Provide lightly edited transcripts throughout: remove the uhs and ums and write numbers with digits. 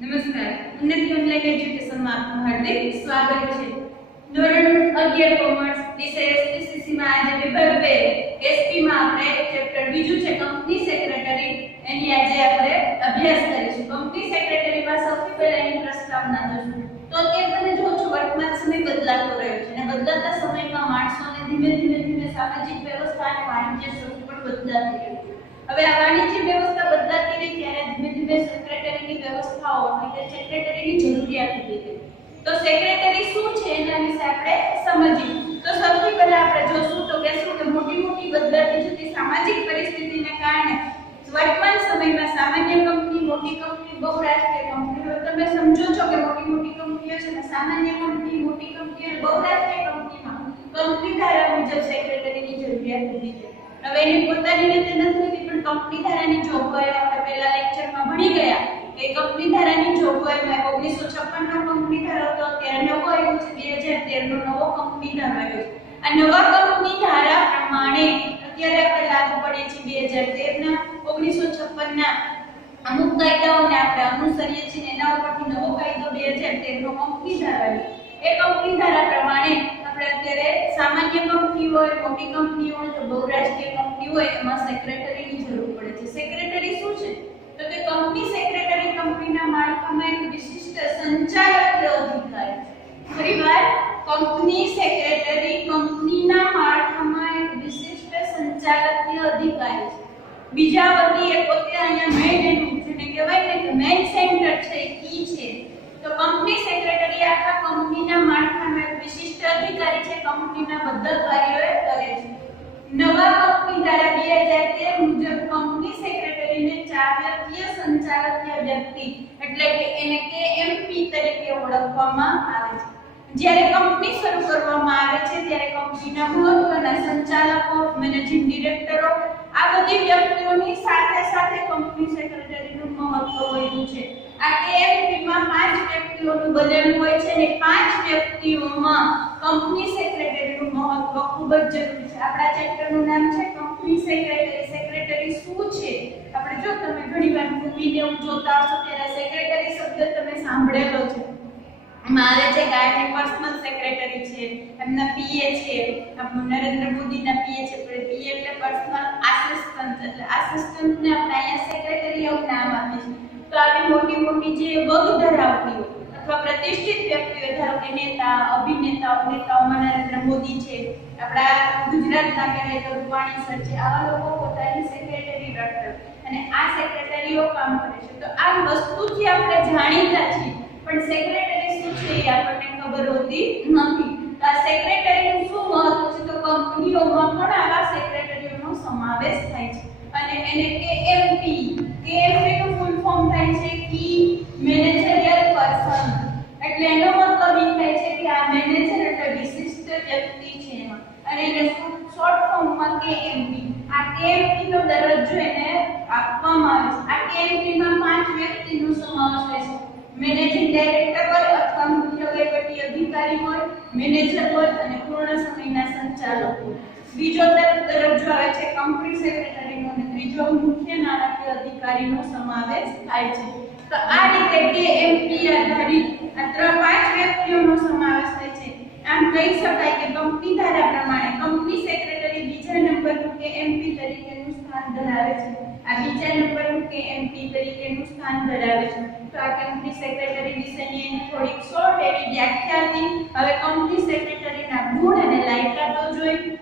નમસ્કાર. ઉન્નતિ ઓનલાઈન એજ્યુકેશનમાં આપનું હાર્દિક સ્વાગત છે. ધોરણ 11 કોમર્સ વિષય એસપીસીસી માં આજે પેપર 2 એસપી માં આપણે ચેપ્ટર બીજું છે કંપની સેક્રેટરી, એની આજે આપણે અભ્યાસ કરીશું. કંપની સેક્રેટરી માં સૌથી પહેલા એની પ્રસ્તાવના જોશું. તો અત્યારે તમે જો છો વર્તમાન સમય બદલાતો રહ્યો છે અને બદલાતા સમયમાં માણસોને ધીમે ધીમે સામાજિક વ્યવસ્થા અને વાણિજ્ય સ્વરૂપ પણ બદલાતી રહી છે. હવે આ વાણિજ્ય વ્યવસ્થા બદલાતી રહી ત્યારે ધીમે સેક્રેટરીની વ્યવસ્થાઓ એટલે કે સેક્રેટરીની જરૂરિયાત ઊભી થઈ. તો સેક્રેટરી શું છે એના વિશે આપણે સમજીએ. તો સૌથી પહેલા આપણે જોશું તો કહેશું કે મોટી બદલાતી જતી સામાજિક પરિસ્થિતિને કારણે વર્તમાન સમયમાં સામાન્ય કંપની, મોટી કંપની, બહુરાષ્ટ્રીય કંપનીઓ, તમે સમજો છો કે મોટી કંપનીઓ છે ને સામાન્ય કંપની, મોટી કંપની અને બહુરાષ્ટ્રીય કંપનીમાં કંપની ધારા મુજબ સેક્રેટરીની જરૂરિયાત ઊભી છે. હવે એની પોતાની રીતે નથી પણ કંપની ધારાની જોગવાઈઓ આપણે પહેલા લેક્ચરમાં ભણી ગયા કે કંપની ધારાની જોગવાઈમાં 1956 નો કંપની ધારો તો અત્યારે નવો આવ્યો છે, 2013 નો નવો કંપની ધારો આવ્યો છે. આ નવા કંપની ધારા પ્રમાણે અત્યારે આપણે લાગુ પડે છે 2013 ના 1956 ના અમુક કાયદાઓને આપણે અનુસરીએ છીએ. એના ઉપરથી નવો કાયદો 2013 નો કંપની ધારા આવ્યો. એ કંપની ધારા પ્રમાણે આપણે અત્યારે સામાન્ય કંપની હોય, મોટી કંપની હોય કે બહુરાષ્ટ્રીય કંપની હોય એમાં સેક્રેટરીની જરૂર પડે છે. સેક્રેટરી શું છે? તો કે કંપની સેક્રેટરી કંપનીના માળખામાં એક વિશિષ્ટ સંચાલકીય અધિકાર છે. ફરીવાર, કંપની સેક્રેટરી કંપનીના માળખામાં એક વિશિષ્ટ સંચાલકીય અધિકાર છે. બીજા વતી એ પોતે અહીંયા મેઇન એનું જેને કહેવાય ને કે મેઇન સેન્ટર છે, કી છે. તો કંપની સેક્રેટરી આખા કંપનીના માળખામાં એક વિશિષ્ટ અધિકારી છે, કંપનીના બધા કાર્યો કરે છે. નવા કંપની ધારા 2013 મુજબ કંપની સેક્રેટરીને ચાવ્યકીય સંચાલકીય વ્યક્તિ એટલે કે એને કેએમપી તરીકે ઓળખવામાં આવે છે. જ્યારે કંપની શરૂ કરવામાં આવે છે ત્યારે કંપનીના મહત્વના સંચાલકો, મેનેજિંગ ડિરેક્ટરો આ બધી વ્યક્તિઓની સાથે કંપની સેક્રેટરીનું મહત્વ વધ્યું છે. આ કેએમપી માં 5 વ્યક્તિઓનું બનેલું હોય છે અને 5 વ્યક્તિઓમાં કંપની સેક્રેટરીનું મહત્વ ખૂબ જ જરૂરી છે. આપણા ચેપ્ટરનું નામ છે કંપની સેક્રેટરી. સેક્રેટરી શું છે? આપણે જો તમે ઘણીવાર મૂવીને જોતા હશો ત્યારે સેક્રેટરી શબ્દ તમે સાંભળેલો છે. મારે છે ગાયની પર્સનલ સેક્રેટરી છે, એમના પીએ છે, આપણું નરેન્દ્ર મોદીના પીએ છે, પીએ એટલે પર્સનલ આસિસ્ટન્ટ, એટલે આસિસ્ટન્ટને આપણે અહીંયા સેક્રેટરી એવું નામ આપીએ છીએ. તો આવી મોટી જે પદ ધરાવતી હોય અથવા પ્રતિષ્ઠિત વ્યક્તિઓ, ધારો કે નેતા, નેતાઓમાં નરેન્દ્ર મોદી છે, આપણા ગુજરાતના કહેવાય તો રૂપાણી સર છે, આવા લોકો પોતાની સેક્રેટરી રાખે અને આ સેક્રેટરીઓ કામ કરે છે. તો આ વસ્તુથી આપણે જાણીતા છીએ પણ સેક્રેટરી શું છે એ આપણને ખબર હોતી નથી. આ સેક્રેટરીનું શું મહત્વ છે? તો કંપનીઓમાં પણ આવા સેક્રેટરીઓનો સમાવેશ થાય છે અને એને કેએમપી નું ફૂલ ફોર્મ થાય છે કી મેનેજરિયલ પર્સન. એટલે એનો મતલબ એ થાય છે કે આ મેનેજર એટલે વિશિષ્ટ વ્યક્તિ છે એમાં, અને એને શોર્ટ ફોર્મમાં કેએમપી. આ કેએમપી નો દરજ્જો એને આપવામાં આવે છે. આ કેએમપી માં 5 વ્યક્તિનો સમાવેશ થાય છે. મેનેજિંગ ડાયરેક્ટર હોય અથવા મુખ્ય વહીવટી અધિકારી હોય, મેનેજર હોય અને પૂર્ણ સમયના સંચાલક હોય. બીજો દરજ્જો આવે છે કંપની સેક્રેટરીનો અને ત્રીજો મુખ્ય નાણાકીય અધિકારીનો સમાવેશ થાય છે. તો આ રીતે કેએમપી આધારિત આ 5 વ્યક્તિઓનો સમાવેશ થાય છે. આમ કહી શકાય કે કંપની ધારા પ્રમાણે કંપની સેક્રેટરી બીજા નંબરનું કેએમપી તરીકેનું સ્થાન ધરાવે છે. આ બીજા નંબરનું કેએમપી તરીકેનું સ્થાન ધરાવે છે. તો આ કંપની સેક્રેટરી વિશેની એની થોડીક શોર્ટ એવી વ્યાખ્યા હતી. હવે કંપની સેક્રેટરીના ગુણ અને લાયકાતો જોઈએ.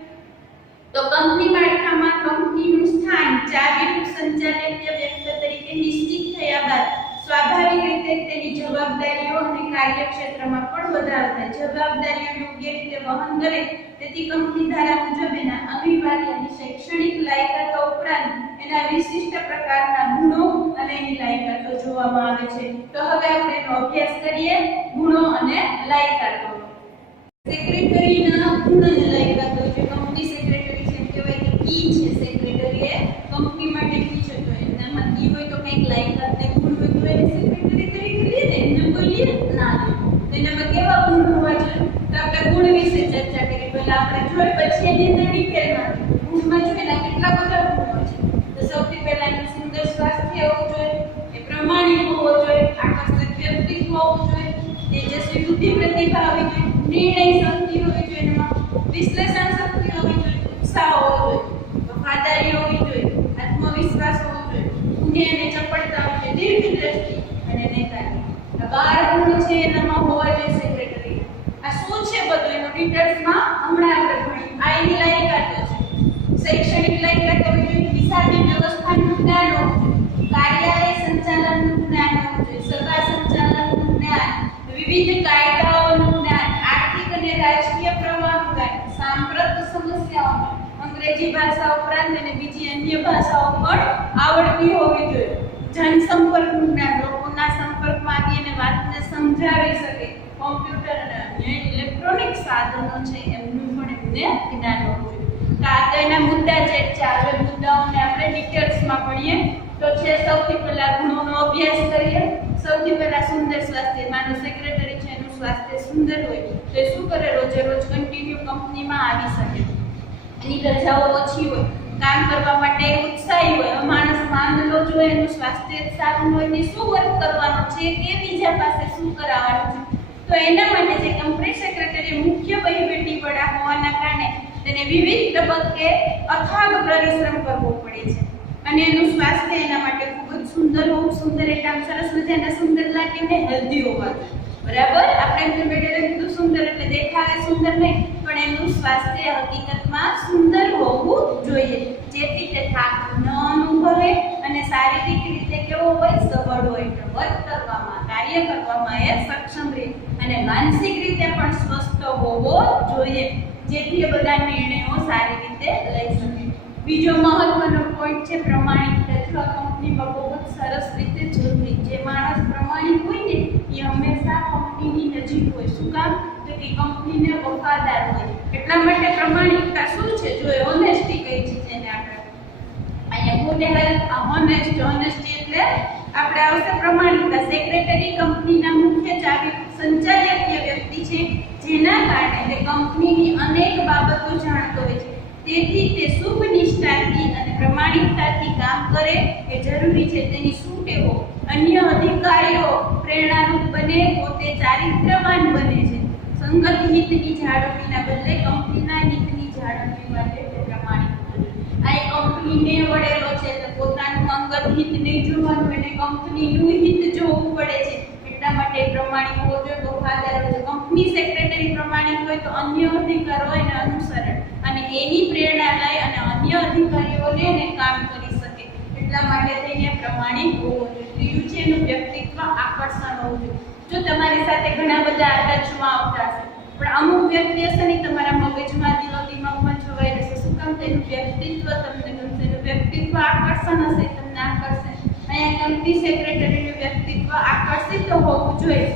તો કંપની માળખામાં કંપનીનું સ્થાન ચાવીરૂપ સંચાલકીય વ્યક્તિ તરીકે નિશ્ચિત થયા બાદ સ્વાભાવિક રીતે તેની જવાબદારીઓ અને કાર્યક્ષેત્રમાં પણ વધારો થાય. જવાબદારીઓ યોગ્ય રીતે વહન કરે તેથી કંપની ધારા મુજબ એના અનિવાર્ય અને શૈક્ષણિક લાયકાતો ઉપરાંત એના વિશિષ્ટ પ્રકારના ગુણો અને એની લાયકાતો જોવામાં આવે છે. તો હવે આપણે એનો અભ્યાસ કરીએ, ગુણો અને લાયકાતો. સેક્રેટરીના ગુણ અને લાયકાતો એટલે કંપની સેક્રેટરી છે કહેવાય કે કી છે. સેક્રેટરી એ કંપની માટે કી છે. તો એનામાં કી હોય તો કંઈક લાયકાત ને ગુણ હોય તો એને સેક્રેટરી તરીકે લઈએ ને, એમને બોલીએ ના લે. તો એનામાં કેવા ગુણ હોવા જોઈએ? તો આપણે ગુણ વિશે ચર્ચા કરી. પહેલા આપણે જોઈ પછી એની અંદર ડિટેલમાં ગુણમાં જોઈએ ને કેટલા બધા ગુણો છે. તો સૌથી પહેલા પ્રતિભા હોવી જોઈએ, નિર્ણય શક્તિ હોવી જોઈએ, એમાં વિશ્લેષણ શક્તિ હોવી જોઈએ, ઉત્સાહ હોવો જોઈએ, વફાદારી હોવી જોઈએ, આત્મવિશ્વાસ હોવો જોઈએ, ઊંડી અને ચપળતા હોવી જોઈએ, દીર્ઘ દ્રષ્ટિ અને નેતાગી. આ 12 ગુણ છે એનામાં હોવા જોઈએ સેક્રેટરી. આ શું છે બધું એનો ડિટેલ્સમાં હમણાં આપણે ભણીએ. આ એની લાયકાતો છે. શૈક્ષણિક લાયકાત હોવી જોઈએ, હિસાબી વ્યવસ્થાનું જ્ઞાન હોવું જોઈએ, કાર્યાલય સંચાલનનું જ્ઞાન હોવું જોઈએ, સભા સંચાલનનું જ્ઞાન, વિવિધ કાયદાઓનું જ્ઞાન, આર્થિક અને રાજકીય પ્રવાહનું જ્ઞાન, સાંપ્રત સમસ્યાઓ, અંગ્રેજી ભાષા ઉપરાંત અને બીજી અન્ય ભાષાઓ પણ આવડતી હોવી જોઈએ, જનસંપર્કનું જ્ઞાન, લોકોના સંપર્કમાં આવી અને વાતને સમજાવી શકે, કોમ્પ્યુટર અને અન્ય ઇલેક્ટ્રોનિક સાધનો છે એમનું પણ એમને જ્ઞાન હોવું જોઈએ. તો આગળના મુદ્દા છે, ચાર મુદ્દાઓને આપણે ડિટેલ્સમાં ભણીએ. તો છે સૌથી પહેલા ગુણોનો અભ્યાસ કરીએ. સૌથી પહેલા સુંદર સ્વાસ્થ્ય. માનો સેક્રેટરી છે એનું સ્વાસ્થ્ય સુંદર હોય તો એ શું કરે, રોજે રોજ કન્ટિન્યુ કંપનીમાં આવી શકે, એની રજાઓ ઓછી હોય, કામ કરવા માટે ઉત્સાહી હોય. માણસ માંદલો જો એનું સ્વાસ્થ્ય સારું હોય ને શું વર્ક કરવાનો છે કે બીજા પાસે શું કરાવવાનું છે. તો એના માટે જે કંપની સેક્રેટરી મુખ્ય વહીવટી વડા હોવાના કારણે તેને વિવિધ તબક્કે અથાગ પરિશ્રમ કરવો પડે છે અને એનું સ્વાસ્થ્ય એના માટે ખૂબ જ સુંદર હોવું, સુંદર એટલે આમ સરસ મજાના સુંદર લાગે ને હેલ્ધી હોવા જોઈએ. બરાબર, આપણે એમ બેઠેલા કીધું સુંદર એટલે દેખાવે સુંદર નહીં, પણ એનું સ્વાસ્થ્ય હકીકતમાં સુંદર હોવું જોઈએ, જેથી તે થાક ન અનુભવે અને શારીરિક રીતે કેવો હોય, સબળ હોય, વર્ક કરવામાં, કાર્ય કરવામાં એ સક્ષમ રહે અને માનસિક રીતે પણ સ્વસ્થ હોવો જોઈએ, જેથી એ બધા નિર્ણયો સારી રીતે લઈ શકે. બીજો મહત્વનો પોઈન્ટ છે પ્રમાણિકતા. જો આ કંપનીમાં બહુ જ સરસ રીતે જરૂરી. જે માણસ પ્રમાણિક હોય ને એ હંમેશા કંપનીની નજીક હોય. શું કામ? તો કે કંપનીને વફાદાર હોય. એટલા માટે પ્રમાણિકતા શું છે? જો એ ઓનેસ્ટી કઈ છે જેને આપણે અહીંયા બોલે હોનેસ્ટી એટલે આપણે આવશે પ્રમાણિકતા. સેક્રેટરી કંપનીના મુખ્ય ચાવી સંચાલકીય વ્યક્તિ છે, જેના કારણે તે કંપનીની અનેક બાબતો જાણતો હોય છે. તેથી તે શુભ નિષ્ઠાથી અને પ્રમાણિકતાથી કામ કરે એ જરૂરી છે. તેની શું ટેવો અન્ય અધિકારીઓ પ્રેરણારૂપ બને, પોતે ચારિત્ર્યવાન બને છે. સંગત હિતની જાળવણીના બદલે કંપનીના હિતની જાળવણી માટે તે પ્રમાણિક બને. આ કંપનીને વડેલો છે તો પોતાનું અંગત હિત નહીં જોવાનું, એને કંપનીનું હિત જોવું પડે છે. એટલા માટે પ્રમાણિક હોવો જોઈએ, વફાદાર હોવો જોઈએ. કંપની સેક્રેટરી પ્રમાણિક હોય તો અન્ય અધિકારીઓ એને અનુસરણ અને એની પ્રેરણા લઈ અને અન્ય અધિકારીઓને એને કામ કરી શકે. એટલા માટે થઈને પ્રમાણિક હોવો જોઈએ. ત્રીજું છે એનું વ્યક્તિત્વ આકર્ષણ હોવું જોઈએ. જો તમારી સાથે ઘણા બધા આદર્શમાં આવતા હશે, પણ અમુક વ્યક્તિ હશે ને તમારા મગજમાં, દિમાગમાં છવાઈ રહેશે. શું કામ? તેનું વ્યક્તિત્વ તમને ગમશે, એનું વ્યક્તિત્વ આકર્ષણ હશે, તમને આકર્ષે. અહીંયા કંપની સેક્રેટરીનું વ્યક્તિત્વ આકર્ષિત હોવું જોઈએ.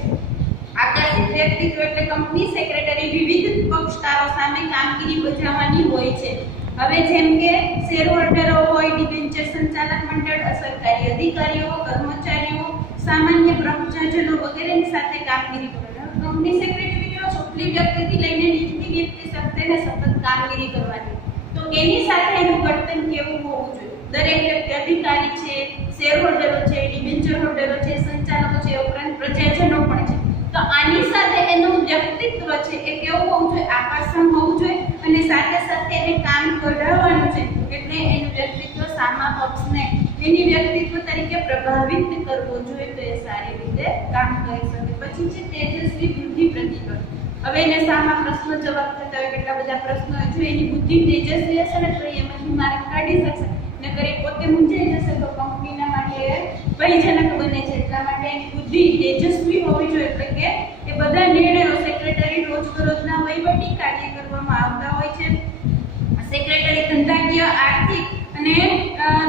આકર્ષિત વ્યક્તિત્વ એટલે કંપની સેક્રેટરી વિવિધ પક્ષકારો સામે કામગીરી બજાવવાની હોય છે. હવે જેમ કે શેર હોલ્ડરો હોય, ડિબેન્ચર સંચાલક મંડળ, સરકારી અધિકારીઓ, કર્મચારીઓ, સામાન્ય પ્રજાજનો વગેરેની સાથે કામગીરી કરવાની. કંપની સેક્રેટરી કેવો ઉપલી વ્યક્તિથી લઈને નીચલી વ્યક્તિ સાથે સતત કામગીરી કરવાની. તો એની સાથે એનું વર્તન કેવું હોવું જોઈએ? દરેક વ્યક્તિ અધિકારી છે, શેર હોલ્ડરો છે, ડિબેન્ચર હોલ્ડરો છે, સંચાલકો છે, ઉપરાંત પ્રજાજનો પણ છે. તો આની સાથે એનું વ્યક્તિત્વ છે એ કેવું હોવું જોઈએ? આકર્ષણ હોવું જોઈએ અને સાથે સાથે એને કામ કઢાવવાનું છે. એટલે એનું વ્યક્તિત્વ સામા પક્ષને એની વ્યક્તિત્વ તરીકે પ્રભાવિત કરવો જોઈએ તો એ સારી રીતે કામ કરી શકે. પછી છે તેજસ્વી બુદ્ધિ પ્રતિભા. હવે એને સામા પ્રશ્નો જવાબ થતા હોય, કેટલા બધા પ્રશ્નો જો એની બુદ્ધિ તેજસ્વી હશે ને તો એમાંથી માર્ક કાઢી શકશે, નકર એ પોતે મૂંઝાઈ જશે તો કંપનીના માટે ભયજનક બને છે. એટલા માટે એની બુદ્ધિ તેજસ્વી હોવી જોઈએ. એટલે કે એ બધા નિર્ણયો સેક્રેટરી રોજબરોજના વહીવટી કાર્ય કરવામાં આવતા હોય છે. સેક્રેટરી ધંધાકીય, આર્થિક અને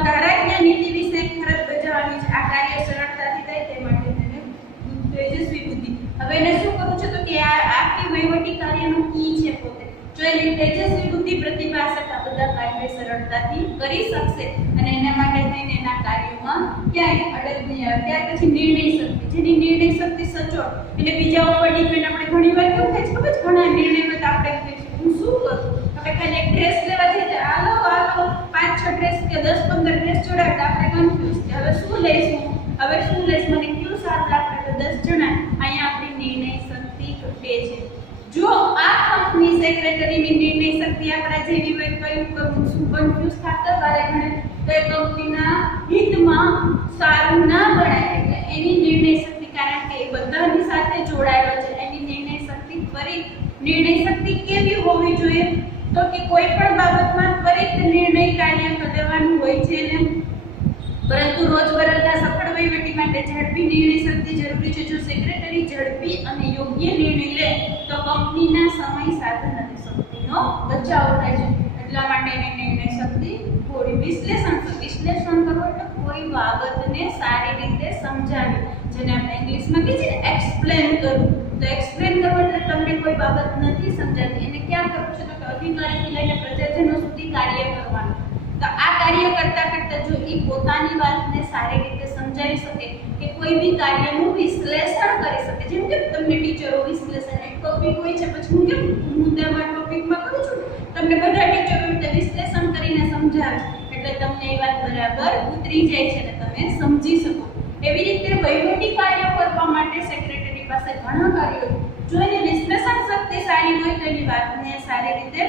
ધારાકીય નીતિ વિશે ફરજ બજાવવાની છે. આ કાર્ય સરળતાથી થાય તે માટે તેને તેજસ્વી બુદ્ધિ. હવે એને શું કરવું છે? તો કે આ આખી વહીવટી કાર્યનું કી છે પોતે. જો એની તેજસ્વી બુદ્ધિ પ્રતિભા સાથે બધા કાર્ય સરળતાથી કરી શકશે અને એના માટે થઈને એના કાર્યોમાં ક્યાંય અડગ નહીં આવે. ત્યાર પછી નિર્ણય શક્તિ. જેની નિર્ણય શક્તિ સચોટ એટલે બીજા ઉપર ડિપેન્ડ. આપણે ઘણી વાર કેવું થાય છે ખબર છે? ઘણા નિર્ણયો તો આપણે હું શું કરું? આપણે ખાલી એક ડ્રેસ લેવા જઈએ, હાલો 5-6 ડ્રેસ કે 10-15 ડ્રેસ જોડાય આપણે કન્ફ્યુઝ કે હવે શું લઈશું, મને કયું સારું લાગે? તો 10 જણા. અહીંયા આપણી નિર્ણય શક્તિ કે છે. જો આ કંપની સેક્રેટરીની નિર્ણય શક્તિ આપણા જેવી હોય કયું કરવું શું કન્ફ્યુઝ થતા વારે ઘણે તો એ કંપનીના હિતમાં સારું ના ગણાય. એટલે એની નિર્ણય શક્તિ, કારણ કે એ બધાની સાથે જોડાયેલો છે, એની નિર્ણય શક્તિ ત્વરિત નિર્ણય શક્તિ કેવી હોવી જોઈએ તો કે કોઈ પણ બાબતમાં ત્વરિત નિર્ણય કાર્ય કરવાનું હોય છે ને, પરંતુ રોજબરોજના સફળ વહીવટી માટે ઝડપી નિર્ણય શક્તિ જરૂરી છે. જો સેક્રેટરી ઝડપી અને યોગ્ય નિર્ણય લે તો કંપનીના સમય સાધન અને શક્તિનો બચાવ થાય છે. એટલા માટે એની નિર્ણય શક્તિ થોડી વિશ્લેષણ કરવું એટલે કોઈ બાબતને સારી રીતે સમજાવવી, જેને આપણે ઇંગ્લિશમાં કહીએ છીએ એક્સપ્લેન કરવું. તો એક્સપ્લેન કરવું એટલે તમને કોઈ બાબત નથી સમજાતી એને ક્યાં કરવું છે તો કે અધિકારીથી લઈને પ્રજાજનો સુધી કાર્ય કરવાનું. તો આ કાર્ય કરતા કરતા જો એ પોતાની વાતને સારી રીતે સમજાવી શકે કે કોઈ બી કાર્યનું વિશ્લેષણ કરી શકે, જેમ કે તમને ટીચરો વિશ્લેષણ એક ટોપિક હોય છે, પછી હું કેમ મુદ્દામાં ટોપિકમાં કરું છું, તમને બધા ટીચરો રીતે વિશ્લેષણ કરીને સમજાવે એટલે તમને એ વાત બરાબર ઉતરી જાય છે અને તમે સમજી શકો. એવી રીતે વહીવટી કાર્ય કરવા માટે સેક્રેટરી પાસે ઘણા કાર્યો, જો એની વિશ્લેષણ શક્તિ સારી હોય તો એની વાતને સારી રીતે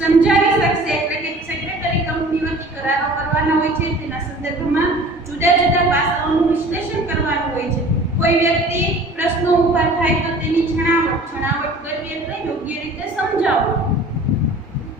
સમજાવી શકશે. એટલે કે સેક્રેટરી કંપની વતી કરારો કરવાના હોય છે, તેના સંદર્ભમાં જુદા જુદા પાસાઓનું વિશ્લેષણ કરવાનું હોય છે. કોઈ વ્યક્તિ પ્રશ્નો ઊભા થાય તો તેની છણાવટ કરવી એટલે યોગ્ય રીતે સમજાવવું.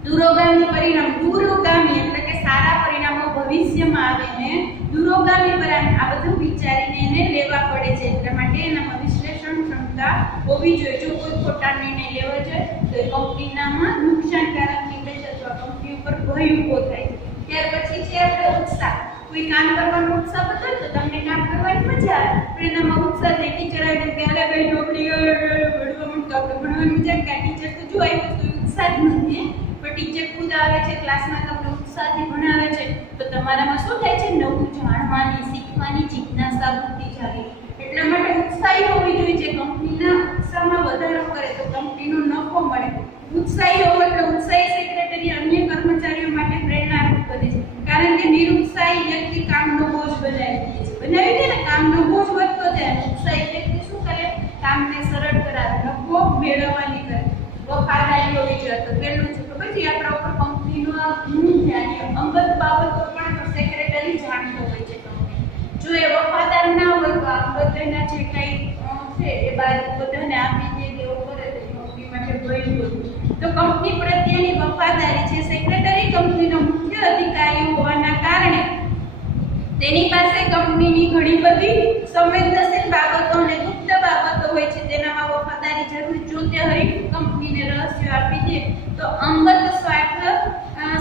દૂરોગામી પરિણામ, દૂરોગામી એટલે કે સારા પરિણામો ભવિષ્યમાં આવે ને દૂરોગામી પરિણામ આ બધું વિચારીને એને લેવા પડે છે. એટલા માટે એનામાં વિશ્લેષણ ક્ષમતા હોવી જોઈએ. જો કોઈ ખોટા નિર્ણય લેવો જોઈએ તો એ કંપનીનામાં નુકસાનકારક નીકળે છે અથવા કંપની ઉપર ભય ઊભો થાય છે. ત્યાર પછી છે આપણે ઉત્સાહ. કોઈ કામ કરવાનો ઉત્સાહ બતાવે તો તમને કામ કરવાની મજા આવે, પણ એનામાં ઉત્સાહ નહીં. ટીચર આવે કે અરે ભાઈ ઢોકળી ભણવાનું તો આપણે ભણવાની મજા આવે કે આ ટીચર તો જો આવ્યું તો ઉત્સાહ જ નથી. પણ ટીચર ખુદ આવે છે ક્લાસમાં તમને ઉત્સાહથી ભણાવે છે તો તમારામાં શું થાય છે, નવું જાણવાની શીખવાની જિજ્ઞાસા બુદ્ધિ જાગે. એટલા માટે ઉત્સાહી હોવી જોઈએ. જે કંપનીના ઉત્સાહમાં વધારો કરે તો કંપનીનો નફો મળે. ઉત્સાહી હોવો એટલે ઉત્સાહી સેક્રેટરી અન્ય કર્મચારીઓ માટે પ્રેરણારૂપ બને છે, કારણ કે નિરુત્સાહી વ્યક્તિ કામનો બોજ બનાવી દે ને કામનો બોજ વધતો જાય. ઉત્સાહી વ્યક્તિ શું કરે, કામને સરળ કરાવે, નફો મેળવવાની કરે. વફાદારી હોવી જોઈએ તો પેલું છે. તો પછી આપણા ઉપર કંપનીનો ઘણું ધ્યાન, અંગત બાબતો પણ સેક્રેટરી જાણતો હોય છે. જો એ વફાદાર ના હોય તો અંગત એના જે કંઈ છે એ બાદ બધાને આપી દે કે એવું કરે તો કંપની માટે ભય હોય. તો કંપની પ્રત્યેની વફાદારી છે. સેક્રેટરી કંપનીનો મુખ્ય અધિકારી હોવાના કારણે તેની પાસે કંપનીની ઘણી બધી સંવેદનશીલ બાબતો અને ગુપ્ત બાબતો હોય છે. તેનામાં વફાદારી જરૂરી. જો તે હરીફ કંપનીને રહસ્યો આપી દે તો અંગત સ્વાર્થ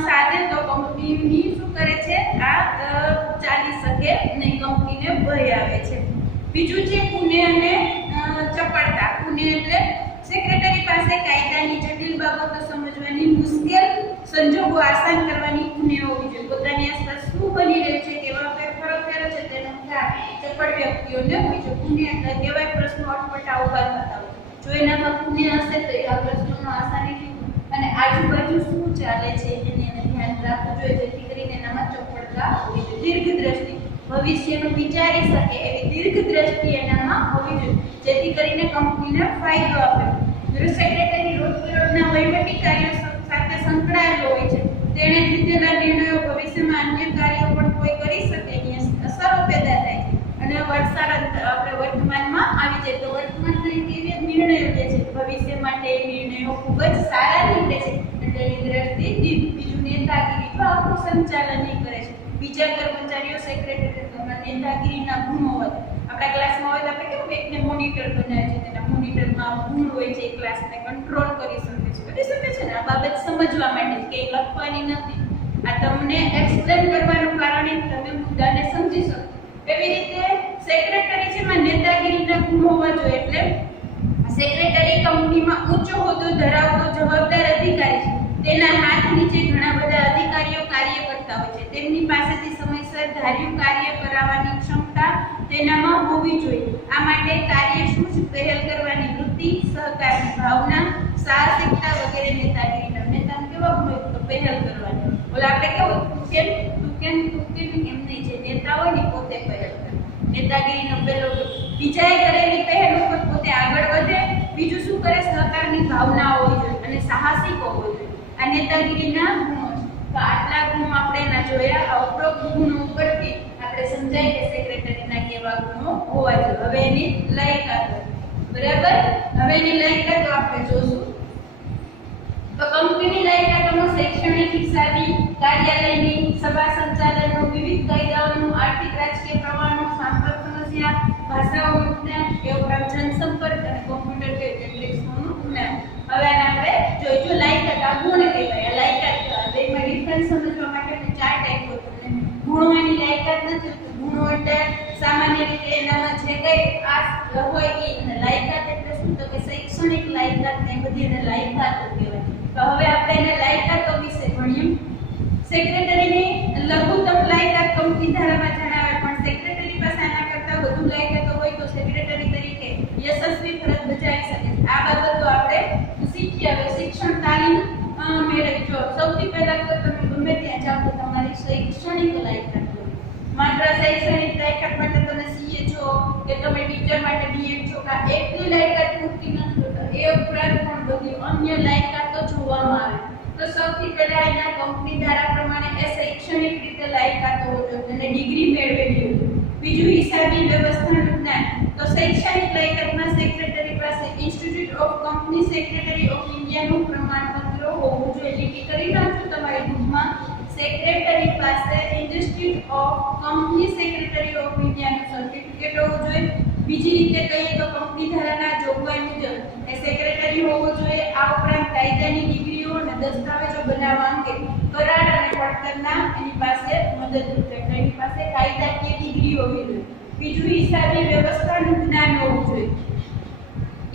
સાથે તો કંપનીની શું કરે છે આ ચાલી શકે નહીં, કંપનીને ભય આવે છે. બીજું છે પુણ્ય અને ચપળતા. પુણ્ય એટલે સેક્રેટરી પાસે કાયદાની જટિલ બાબતો સમજવાની, મુશ્કેલ સંજોગો આસાન કરવાની પુણ્ય હોવી જોઈએ. પોતાની આસપાસ શું બની રહ્યું છે, કેવા ફેરફારો થયો છે તેનો ખ્યાલ ચપળ વ્યક્તિઓને હોય છે. પુણ્ય એટલે કેવાય પ્રશ્નો અટપટા ઉભા થતા હોય. જો એનામાં પુણ્ય હશે તો એ આ પ્રશ્નોનો આસાનીથી અને આજુબાજુ શું ચાલે છે એને ધ્યાન રાખવું જોઈએ, જેથી કરીને એનામાં ચપળતા હોવી જોઈએ. દીર્ઘ દ્રષ્ટિ, ભવિષ્યનું વિચારી શકે એવી દીર્ઘ દ્રષ્ટિ એનામાં હોવી જોઈએ, જેથી કરીને કંપનીને ફાયદો આપે. જો સેક્રેટરી રોજબરોજના વહીવટી કાર્યો સાથે સંકળાયેલો હોય છે, તેણે લીધેલા નિર્ણયો ભવિષ્યમાં અન્ય કાર્યો પણ કોઈ કરી શકે એની અસરો પેદા થાય છે અને આપણે વર્તમાનમાં આવી જાય તો વર્તમાનમાં કેવી નિર્ણયો લે છે, ભવિષ્ય માટે એ નિર્ણયો ખૂબ જ સારા નીકળે છે. એટલે એની દ્રષ્ટિ દીર્ઘ. બીજું નેતાગીરી, જો આખું સંચાલન કરે છે. બીજા કર્મચારીઓ સેક્રેટરી નેતાગીરીના ગુણો હોય. આપણા ક્લાસમાં હોય તો આપણે કેવું એકને મોનિટર બનાવે છે, તેના મોનિટરમાં ગુણ હોય છે, ક્લાસને કંટ્રોલ કરી શકે છે ને. આ બાબત સમજવા માટે કે લખવાની નથી, આ તમને એક્સપ્લેન કરવાનું કારણે તમે મુદ્દાને સમજી શકો. એવી રીતે સેક્રેટરી છે માં નેતાગીરીના ગુણ હોવા જોઈએ. એટલે સેક્રેટરી કંપનીમાં ઊંચો હોદ્દો ધરાવતો જવાબદાર અધિકારી છે. તેના હાથ નીચે ઘણા બધા અધિકારીઓ કાર્ય કરતા હોય છે. તેમની પાસેથી સમયસર ધાર્યું કાર્ય કરાવવાની ક્ષમતા તેનામાં હોવી જોઈએ. આ માટે કાર્યસૂચ પહેલ કરવાની વૃત્તિ, સહકારની ભાવના, સાહસિકતા વગેરે નેતાગીરીના. નેતાને કેવા ગુણ હોય તો પહેલ કરવાની. ઓલા આપણે કેવું તું કેમ એમ નહીં, જે નેતા હોય ને પોતે પહેલ કરે. નેતાગીરીનો પહેલો બીજાએ કરેલી પહેલ ઉપર પોતે આગળ વધે. બીજું શું કરે, સહકાર આ નેતાગીરીના ગુણો છે. તો આટલા ગુણો આપણે એના જોયા. આ ઉપરોક્ત ગુણો ઉપરથી આપણે સમજાય કે સેક્રેટરીના કેવા ગુણો હોવા જોઈએ. હવે એની લાયકાત, બરાબર. હવે એની લાયકાતો આપણે જોશું. તો કંપનીની લાયકાતોમાં શૈક્ષણિક, હિસાબી, કાર્યાલયની, સભા સંચાલનનો, વિવિધ કાયદાઓનું, આર્થિક રાજકીય પ્રમાણનું, સાંપર્ક સમસ્યા, ભાષાઓનું જ્ઞાન, એ ઉપરાંત જનસંપર્ક અને કોમ્પ્યુટર કે ટેલિકોમનું જ્ઞાન. હવે આને આપણે જોઈજો. લાયકાત આ ગુણ કહેવાય. લાયકાત બેમાં ડિફરન્સ સમજવા માટે મેં 4 ટાઈપો છે. ગુણો એની લાયકાત નથી. ગુણો એટલે સામાન્ય રીતે એનામાં જે કઈ આ હોય એ, અને લાયકાત એટલે શું? તો કે શૈક્ષણિક લાયકાત ને બધી એને લાયકાતો કહેવાય. તો હવે આપણે એને લાયકાતો વિશે ભણીએ. સેક્રેટરીની લઘુત્તમ લાયકાત કંપની ધારામાં જણાવે, પણ સેક્રેટરી પાસે આના કરતા વધુ લાયકાતો હોય તો સેક્રેટરી તરીકે યશસ્વી ફરજ બજાવી શકે. આ બાબતો આપણે શીખ્યા. હવે શિક્ષણ તાલીમ મેળવજો. સૌથી પહેલા તો તમે ગમે ત્યાં જાઓ તો તમારી શૈક્ષણિક લાયકાત હોય. માત્ર શૈક્ષણિક લાયકાત માટે તમે સીએ છો કે તમે ટીચર માટે બીએડ છો કે એટલી લાયકાત પૂરતી નથી હોતી. એ ઉપરાંત પણ બધી અન્ય લાયકાતો જોવામાં આવે. તો સૌથી પહેલા એના કંપની ધારા પ્રમાણે એ શૈક્ષણિક રીતે લાયકાતો હોય અને ડિગ્રી મેળવેલી હોય. બીજું હિસાબી વ્યવસ્થાનું જ્ઞાન. તો શૈક્ષણિક લાયકાતમાં સેક્રેટરી પાસે institute of company secretary of ઇન્ડિયાનું પ્રમાણપત્ર હોવું જોઈએ. લીટી કરી નાખજો તમારી બુકમાં. સેક્રેટરી પાસે institute of company secretary of ઇન્ડિયાનું સર્ટિફિકેટ હોવું જોઈએ. બીજી રીતે કહીએ તો કંપની ધારાના જોગવાઈ મુજબ એ સેક્રેટરી હોવો જોઈએ. આ ઉપરાંત કાયદાની ડિગ્રીઓ અને દસ્તાવેજો બનાવવા અંગે કરાર અને પડતરના એની પાસે મદદરૂપ રહેશે. એની પાસે કાયદાકીય ડિગ્રી હોવી જોઈએ. બીજું હિસાબી વ્યવસ્થાનું જ્ઞાન હોવું જોઈએ.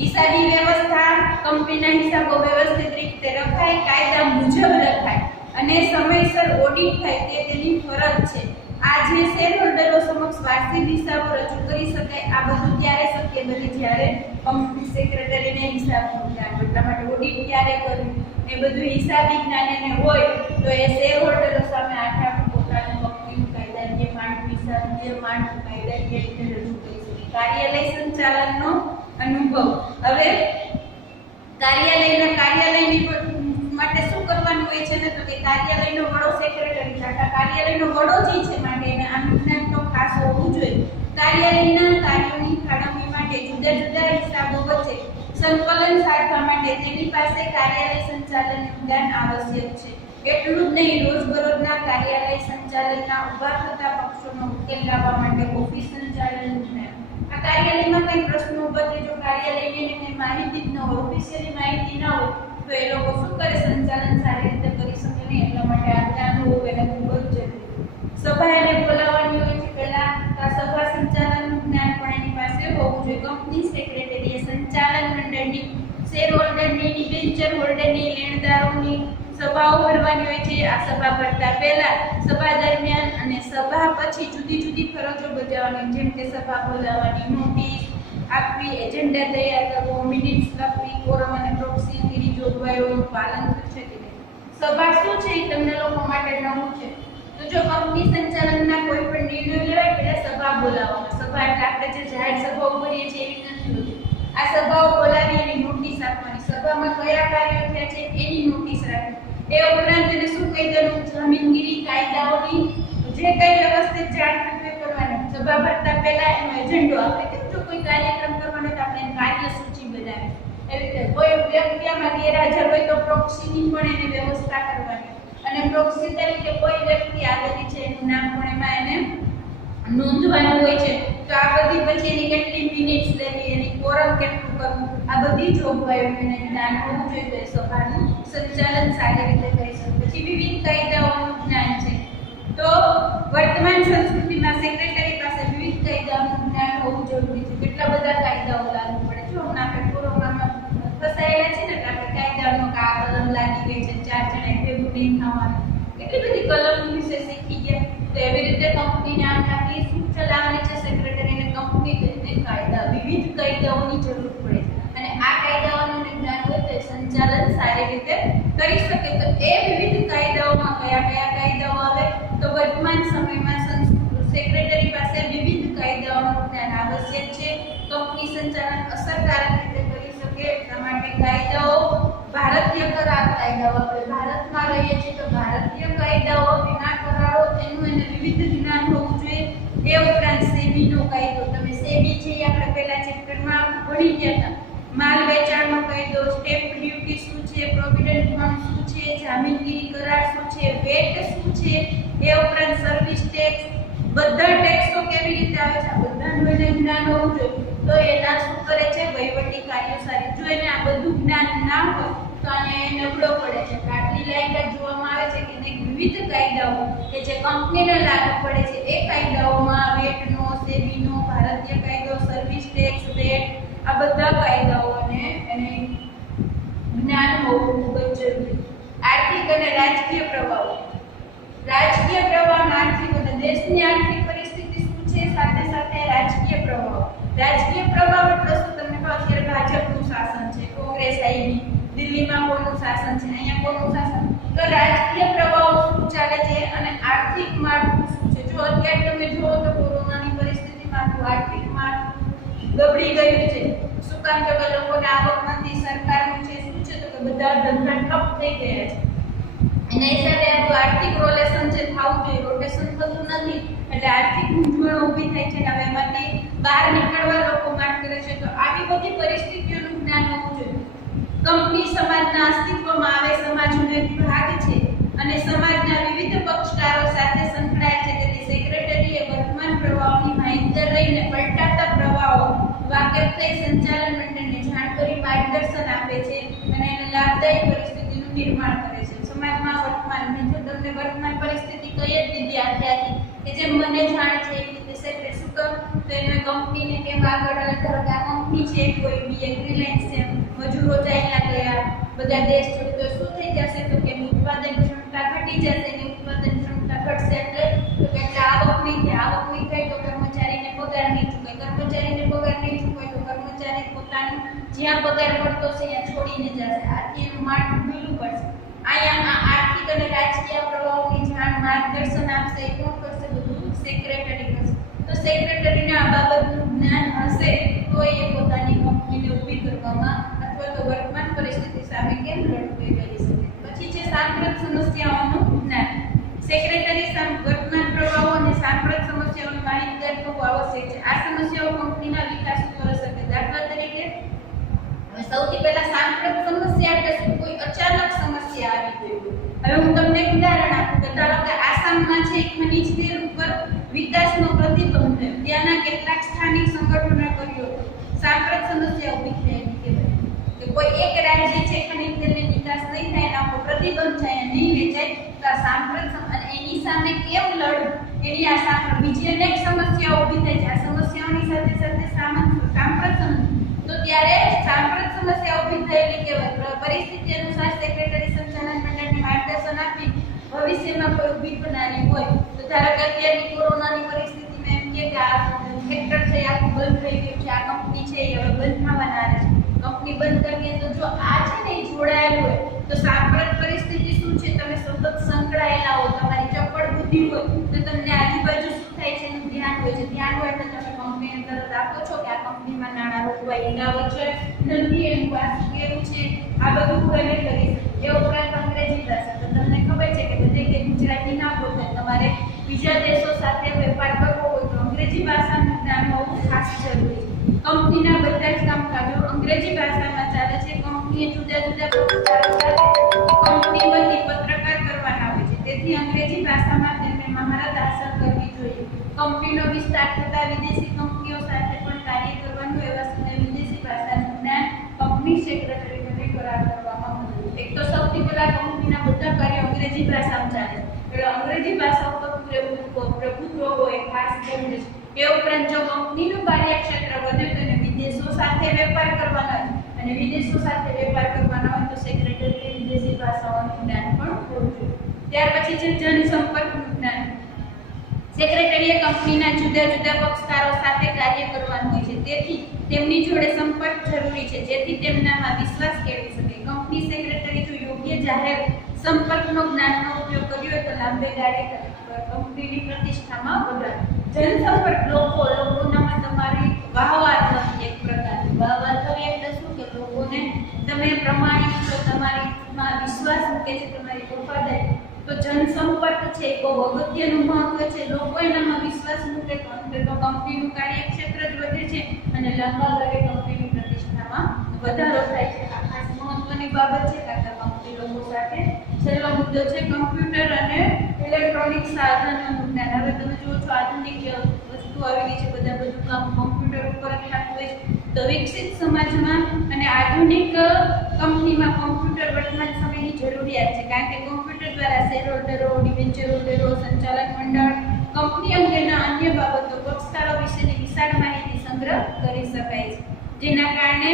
હિસાબી વ્યવસ્થા કંપનીના હિસાબો વ્યવસ્થિત રીતે રખાય, કાયદા મુજબ રખાય અને સમયસર ઓડિટ થાય તે તેની ફરજ છે. આ જે શેર હોલ્ડરો સમક્ષ વાર્ષિક હિસાબો રજૂ કરી શકાય. આ બધું ત્યારે શક્ય બને જ્યારે કંપની સેક્રેટરીને હિસાબનું જ્ઞાન હોય. એટલા માટે ઓડિટ ક્યારે કરવું એ બધું હિસાબી જ્ઞાન એને હોય તો એ શેર હોલ્ડરો સામે આખે પોતાનું કંપનીનું કાયદાકીય માળખું, હિસાબીય માળખું કાયદાકીય રીતે રજૂ કરી શકે. કાર્યાલય સંચાલનનો અનુભવ. હવે કાર્યાલયની માટે શું કરવાનું હોય છે ને? તો કે કાર્યાલયનો વડો સેક્રેટરી છે. કાર્યાલયનો વડો જે છે માટે એને આનું જ્ઞાન તો ખાસ હોવું જોઈએ. કાર્યાલયના કાર્યોની ફાળવણી માટે જુદા જુદા હિસાબો વચ્ચે સંકલન સાધવા માટે તેની પાસે કાર્યાલય સંચાલનનું જ્ઞાન આવશ્યક છે. એટલું જ નહીં, રોજબરોજના કાર્યાલય સંચાલનના ઉભા થતા પક્ષોનો ઉકેલ લાવવા માટે ઓફિસ સંચાલનનું જ્ઞાન. આ કાર્યાલયમાં કઈ પ્રશ્નો ઉભા થાય, જો કાર્યાલયની માહિતી જ ન હોય, ઓફિશિયલી માહિતી ન હોય તો એ લોકો શું કરે? સંચાલન સારી રીતે કરી શકે નહીં. એટલા માટે આ જ્ઞાન હોવું એને ખૂબ જ જરૂરી. સભા એને બોલાવવાની હોય છે પહેલા, આ સભા સંચાલનનું જ્ઞાન પણ એની પાસે હોવું જોઈએ. કંપની સેક્રેટરીએ સંચાલન મંડળની, શેર હોલ્ડરની, ડિબેન્ચર હોલ્ડરની, લેણદારોની સભાઓ ભરવાની હોય છે. આ સભા ભરતા પહેલા, સભા દરમિયાન અને સભા પછી જુદી જુદી ફરજો બજાવવાની, જેમ કે સભા બોલાવવાની, નોટિસ આપવી, એજન્ડા તૈયાર કરવો, મિનિટ્સ લખવી, કોરમ અને પ્રોક્સી અંગેની જોગવાઈઓનું પાલન થશે કે નહીં. સભા શું છે એ તમને લોકો માટે નવું છે. તો જો કંપની સંચાલનના કોઈ પણ નિર્ણય લેવાય પહેલા સભા બોલાવવામાં. સભા એટલે આપણે જે જાહેર સભાઓ કરીએ છીએ એવી નથી હોતી. આ સભાઓ બોલાવી એની નોટિસ આપવાની. સભામાં કયા કાર્યો થયા છે એની નોટિસ રાખવી. એ ઉપરાંત એને શું કહી દેવું? જમીનગીરી કાયદાઓની જે કઈ વ્યવસ્થિત જાણકારી કરવાની. સભા ભરતા પહેલા એનો એજન્ડો આપણે કે જો કોઈ કાર્યક્રમ કરવાનો તો આપણે કાર્યસૂચિ બનાવી. એવી રીતે કોઈ વ્યક્તિ આમાં ગેરહાજર હોય તો પ્રોક્સીની પણ એને વ્યવસ્થા કરવાની. અને પ્રોક્સી તરીકે કોઈ વ્યક્તિ આવેલી છે એનું નામ પણ એમાં એને નોંધવાનું હોય છે. તો આ બધી પછી એની કેટલી મિનિટ્સ લેવી, એની કોરમ કેટલું કરવું, આ બધી જોગવાઈઓનું એને જ્ઞાન હોવું જોઈએ તો એ સભાનું સંચાલન સારી રીતે કરી શકે. પછી વિવિધ કાયદાઓનું જ્ઞાન છે. તો વર્તમાન સંસ્કૃતિમાં સેક્રેટરી પાસે વિવિધ કાયદાઓનું જ્ઞાન હોવું જરૂરી છે. કેટલા બધા કાયદાઓ લાગુ પડે. જો હમણાં આપણે કોરોનામાં ફસાયેલા છે ને, આપણે કાયદાનો આ કલમ લાગી ગઈ છે, 4 જણા ભેગું નહીં થવાનું, કેટલી બધી કલમ વિશે શીખી ગયા. તો એવી રીતે કંપનીને આખી શું ચલાવવાની છે સેક્રેટરીને? કંપની કરીને કાયદા, વિવિધ કાયદાઓની જરૂર પડે અને આ કાયદાઓનું જ્ઞાન હોય તો સંચાલન સારી રીતે કરી શકે. તો એ વિવિધ કાયદાઓમાં કયા કયા કાયદાઓ આવે? તો વર્તમાન સમયમાં સેક્રેટરી પાસે વિવિધ કાયદાઓનું જ્ઞાન આવશ્યક છે. કંપની સંચાલન અસરકારક રીતે કરી શકે એટલા માટે કાયદાઓ ભારતીય કર કાયદાઓ આપણે ભારતમાં રહીએ છીએ તો ભારતીય કાયદાઓ એના કરારો એનું એને વિવિધ જ્ઞાન હોવું જોઈએ. એ ઉપરાંત સેબીનો કાયદો, તમે સેબી છે એ આપણે પહેલા ચેપ્ટરમાં ભણી ગયા હતા. માલ વેચાણનો કાયદો, સ્ટેમ્પ ડ્યુટી શું છે, પ્રોવિડન્ટ ફંડ શું છે, જામીનગીરી કરાર શું છે, વેટ શું છે, એ ઉપરાંત સર્વિસ ટેક્સ, બધા ટેક્સો કેવી રીતે આવે છે આ બધાનું એને જ્ઞાન હોવું જોઈએ. તો એના શું કરે છે વહીવટી કાર્યો સારી. જો એને આ બધું જ્ઞાન ના હોય તો આને નબળો પડે છે. આટલી લાયકાત જોવામાં આવે છે કે એને વિવિધ કાયદાઓ કે જે કંપનીને લાગુ પડે છે એ કાયદાઓમાં વેટનો, સેબીનો, ભારતીય કાયદો, સર્વિસ ટેક્સ, વેટ, આ બધા કાયદાઓને એને જ્ઞાન હોવું ખૂબ જ જરૂરી. આર્થિક અને રાજકીય પ્રભાવો. રાજકીય પ્રભાવ, આર્થિક અને દેશની આર્થિક પરિસ્થિતિ શું છે, સાથે સાથે રાજકીય પ્રભાવ. રાજકીય પ્રભાવ એટલે શું? તમને ખબર અત્યારે ભાજપનું શાસન છે, કોંગ્રેસ આવી, દિલ્હીમાં કોનું શાસન છે, અહીંયા કોનું શાસન. તો રાજકીય પ્રભાવ શું ચાલે છે અને આર્થિક માળખું શું છે. જો અત્યારે તમે જુઓ તો કોરોનાની પરિસ્થિતિમાં આર્થિક માળખું ગબડી ગયું છે. શું કામ? કે લોકોને આવક નથી, સરકારનું છે શું છે તો કે બધા ધંધા ઠપ થઈ ગયા છે. એના હિસાબે આપણું આર્થિક રોટેશન છે થવું જોઈએ, રોટેશન થતું નથી એટલે આર્થિક મૂંઝવણ ઊભી થાય છે. હવે એમાંથી બહાર નીકળવા લોકો માંગ કરે છે. તો આવી બધી પરિસ્થિતિઓનું જ્ઞાન હોવું જોઈએ. કંપની સમાજના અસ્તિત્વમાં આવે, સમાજનો એક ભાગ છે અને સમાજના વિવિધ પક્ષકારો સાથે સંકળાય છે. તેથી સેક્રેટરીએ વર્તમાન પ્રવાહોની માહિતગાર રહીને પલટાતા પ્રવાહો વાકેફ થઈ સંચાલન મંડળને જાણ કરી માર્ગદર્શન આપે છે અને એને લાભદાયી પરિસ્થિતિનું નિર્માણ કરે છે. સમાજમાં વર્તમાન, મેં જો તમને વર્તમાન પરિસ્થિતિ કઈ જ દીધી આખી કે જે મને જાણે છે એવી રીતે સેક્રેટરી શું કર તો એને કંપનીને કેમ આગળ ધારો કે આ કંપની છે કોઈ બી એક રિલાયન્સ છે, મજૂરો ચાલ્યા ગયા, બધા દેશ છોડી તો શું થઈ જશે તો કે ઉત્પાદન ક્ષમતા ઘટી જશે ને ઉત્પાદન ક્ષમતા ઘટશે એટલે તો કે આવક નહીં થાય, આવક નહીં થાય તો કર્મચારીને પગાર નહીં ચૂકવાય, કર્મચારીને પગાર નહીં ચૂકવાય તો કર્મચારી પોતાનું જ્યાં પગાર મળતો છે ત્યાં છોડીને જશે. આથી એનું માળખું ઢીલું પડશે. અહીંયા આ આર્થિક અને રાજકીય પ્રવાહોની જાણ માર્ગદર્શન આપશે એ કોણ કરશે? બધું સેક્રેટરી કરશે. તો સેક્રેટરીને આ બાબતનું જ્ઞાન હશે તો એ પોતાની કંપનીને ઊભી કરવામાં અથવા તો વર્તમાન પરિસ્થિતિ સામે કેમ લડવું એ કરી શકે. પછી છે સાંપ્રત સમસ્યાઓનું જ્ઞાન. સેક્રેટરી વર્તમાન પ્રવાહો અને સાંપ્રત સમસ્યાઓની માહિતગાર થવું આવશ્યક છે. આ સમસ્યાઓ કંપનીના વિકાસ ઉપર અસર કરે. દાખલા તરીકે સૌથી પહેલા સાંપ્રત સમસ્યા એટલે શું? કોઈ અચાનક સમસ્યા આવી ગઈ. હવે હું તમને એક ઉદાહરણ આપું કે ધારો કે આસામમાં છે ખનિજ તેલ ઉપર વિકાસનો પ્રતિબંધ થયો. ત્યાંના કેટલાક સ્થાનિક સંગઠનોએ કર્યો સાંપ્રત સમસ્યા ઊભી થયેલી કહેવાય કે કોઈ એક રાજ્ય છે ખનિજ તેલની નિકાસ નહીં થાય એના ઉપર પ્રતિબંધ થાય નહીં વેચાય તો આ સાંપ્રત અને એની સામે કેમ લડવું એની આ સાંપ્રત બીજી અનેક સમસ્યાઓ ઊભી થાય છે. આ સમસ્યાઓની સાથે સાથે સાંપ્રત તો ત્યારે સાંપ્રત સમસ્યા ઊભી થયેલી કહેવાય. પરિસ્થિતિ અનુસાર સેક્રેટરી સંચાલન મંડળને માર્ગદર્શન આપી ભવિષ્યમાં કોઈ ઊભી થનારી હોય તો ધારો કે અત્યારની કોરોનાની પરિસ્થિતિમાં એમ કે આ ફેક્ટર છે આખું બંધ થઈ ગયું છે, આ કંપની છે એ હવે બંધ થવાના છે, કંપની બંધ કરીએ તો જો આ છે ને એ જોડાયેલું હોય તો સાંપ્રત પરિસ્થિતિ શું છે? તમે સતત સંકળાયેલા હો, તમારી ચપળ બુદ્ધિ હોય તો તમને આજુબાજુ શું થાય છે એનું ધ્યાન હોય છે. ધ્યાન હોય તો તમે કંપનીને તરત આપો છો કે આ કંપનીમાં નાણાં રોકવા ઈંડાવત છે નથી, એનું પાછું કેવું છે, આ બધું પૂરે કરી શકે. એ ઉપરાંત અંગ્રેજી ભાષા તો તમને ખબર છે કે બધે કે ગુજરાતી ના બોલતા, તમારે બીજા દેશો સાથે વેપાર કરવો હોય તો અંગ્રેજી ભાષાનું જ્ઞાન હોવું ખાસ જરૂરી છે. કંપનીના બધા જ કામકાજો અંગ્રેજી ભાષામાં ચાલે છે. કંપનીએ જુદા જુદા કંપની બધી પત્રકાર કરવાના હોય છે, તેથી અંગ્રેજી ભાષામાં તેમને મહારત હાંસલ કરવી જોઈએ. કંપનીનો વિસ્તાર થતા વિદેશી કંપનીઓ સાથે પણ કાર્ય કરવાનું એવા સમયે વિદેશી ભાષાનું જ્ઞાન કંપની સેક્રેટરીને કરાર કરવામાં મદદ. એક તો સૌથી પહેલા કંપનીના બધા કાર્યો અંગ્રેજી ભાષામાં ચાલે એટલે અંગ્રેજી ભાષા ઉપર પ્રભુત્વ હોય ખાસ જરૂરી છે. એ ઉપરાંત જો કંપનીનું કાર્યક્ષેત્ર વધે તો એને વિદેશો સાથે વેપાર કરવાનો હોય અને વિદેશો સાથે વેપાર કરવાનો હોય તો સેક્રેટરીએ વિદેશી ભાષાઓનું જ્ઞાન પણ હોવું જોઈએ. ત્યાર પછી છે જનસંપર્કનું જ્ઞાન. સેક્રેટરીએ કંપનીના જુદા જુદા પક્ષકારો સાથે કાર્ય કરવાનું હોય છે, તેથી તેમની જોડે સંપર્ક જરૂરી છે જેથી તેમનામાં વિશ્વાસ કેળવી શકે. કંપની સેક્રેટરી જો યોગ્ય જાહેર સંપર્કનો જ્ઞાનનો ઉપયોગ કર્યો હોય તો લાંબે ગાળે કંપનીની પ્રતિષ્ઠામાં વધારો. જનસંપર્ક લોકોનામાં તમારી વાહવા થવી, એક પ્રકારની વાહવા થવી એટલે શું કે લોકોને તમે પ્રમાણિક છો, તમારીમાં વિશ્વાસ કે છે તમારી વફાદારી. તો જનસંપર્ક છે એ બહુ અગત્યનું મહત્વ છે. લોકો એનામાં વિશ્વાસ મૂકે તો કંપનીનું કાર્યક્ષેત્ર જ વધે છે અને લાંબા ગાળે કંપનીની પ્રતિષ્ઠામાં વધારો થાય છે. આ ખાસ મહત્વની બાબત છે કારણ કે કંપની લોકો સાથે. છેલ્લો મુદ્દો છે કમ્પ્યુટર અને ઇલેક્ટ્રોનિક સાધનોનું જ્ઞાન. હવે તમે જુઓ છો આધુનિક વસ્તુ આવી ગઈ છે, બધું કામ કમ્પ્યુટર ઉપર જ થતું હોય છે. તો વિકસિત સમાજમાં અને આધુનિક કંપનીમાં કમ્પ્યુટર વર્તમાન સમયની જરૂરિયાત છે કારણ કે કમ્પ્યુટર દ્વારા શેર હોલ્ડરો, ડિબેન્ચર હોલ્ડરો, સંચાલક મંડળ, કંપની અંગેના અન્ય બાબતો, પક્ષકારો વિશેની વિશાળ માહિતી સંગ્રહ કરી શકાય છે, જેના કારણે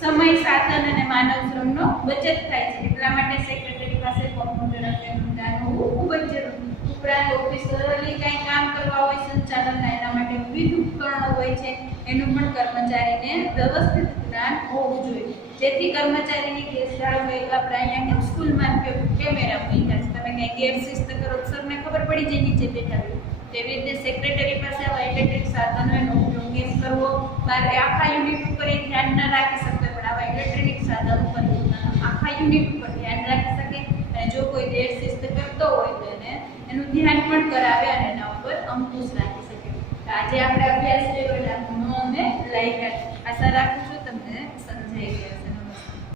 સમય, સાધન અને માનવ શ્રમનો બચત થાય છે. એટલા માટે સેક્રેટરી પાસે કમ્પ્યુટર અંગેનું જ્ઞાન હોવું ખૂબ જ જરૂરી. ઉપરાંત ઓફિસરલી કંઈ કામ કરવા હોય સંચાલનના, એના માટે વિવિધ ઉપકરણો હોય છે, એનું પણ કર્મચારીને વ્યવસ્થિત જ્ઞાન હોવું જોઈએ, જેથી કર્મચારીની ગેરજાળવણી. આપણે અહીંયા કેમ સ્કૂલમાં કેમેરા મૂક્યા છે, તમે કંઈ ગેરશિસ્ત કરો સરને ખબર પડી જાય નીચે બેઠા હોય. તેવી રીતે સેક્રેટરી પાસે આવા ઇલેક્ટ્રિક સાધનો એનો ઉપયોગ કેમ કરવો, મારે આખા યુનિટ ઉપર એ ધ્યાન ન રાખી શકતો પણ આવા ઇલેક્ટ્રિક સાધનો પર આખા યુનિટ ઉપર ધ્યાન રાખી શકે અને જો કોઈ ગેરશિસ્ત કરતો હોય તો એનું ધ્યાન પણ કરાવે અને એના ઉપર અંકુશ રાખી શકે. તો આજે આપણે અભ્યાસ કર્યો એટલે નોંધ અને લાયકાત. આશા રાખું છું તમને સમજાઈ ગયું.